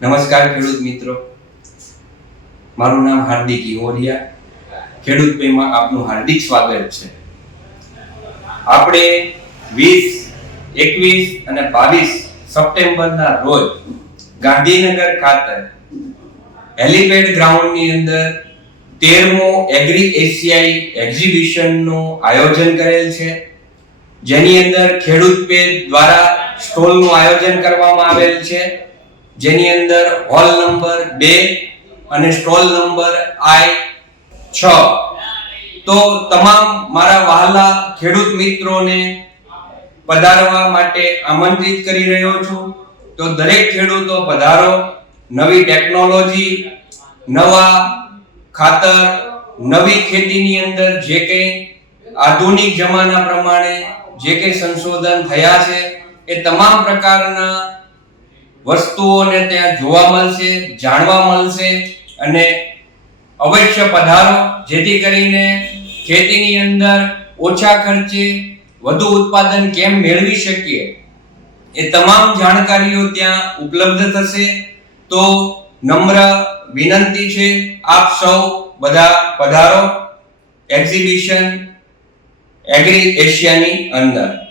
નમસ્કાર ખેડૂત મિત્રો. મારું નામ હાર્દિક ઇવોરિયા ખેડૂત પેમાં આપનું હાર્દિક સ્વાગત છે. આપણે વીસ, એકવીસ અને બાવીસ સપ્ટેમ્બરના રોજ ગાંધીનગર ખાતે હેલીપેડ ગ્રાઉન્ડની અંદર તેરમો એગ્રી એશિયાઈ એક્ઝિબિશનનું આયોજન કરેલ છે. જેની અંદર ખેડૂત પેજ દ્વારા સ્ટોલનું આયોજન કરવામાં આવેલ છે. જેની અંદર હોલ નંબર બે અને સ્ટોલ નંબર આઈ છ. તો તમામ મારા વહાલા ખેડૂત મિત્રોને પધારવા માટે આમંત્રિત કરી રહ્યો છું. તો દરેક ખેડૂતો પધારો. નવી ટેકનોલોજી, નવા ખાતર, નવી ખેતીની અંદર જે કંઈ આધુનિક જમાના પ્રમાણે જે કંઈ સંશોધન થયા છે, એ તમામ પ્રકારના વસ્તુઓને ત્યાં જોવા મળશે, જાણવા મળશે અને અવશ્ય પધારો. જેથી કરીને ખેતીની અંદર ઓછા ખર્ચે વધુ ઉત્પાદન કેમ મેળવી શકીએ? એ તમામ જાણકારીઓ ત્યાં ઉપલબ્ધ થશે. તો નમ્ર વિનંતી છે, આપ સૌ બધા પધારો. એક્ઝિબિશન એગ્રી એશિયાની અંદર.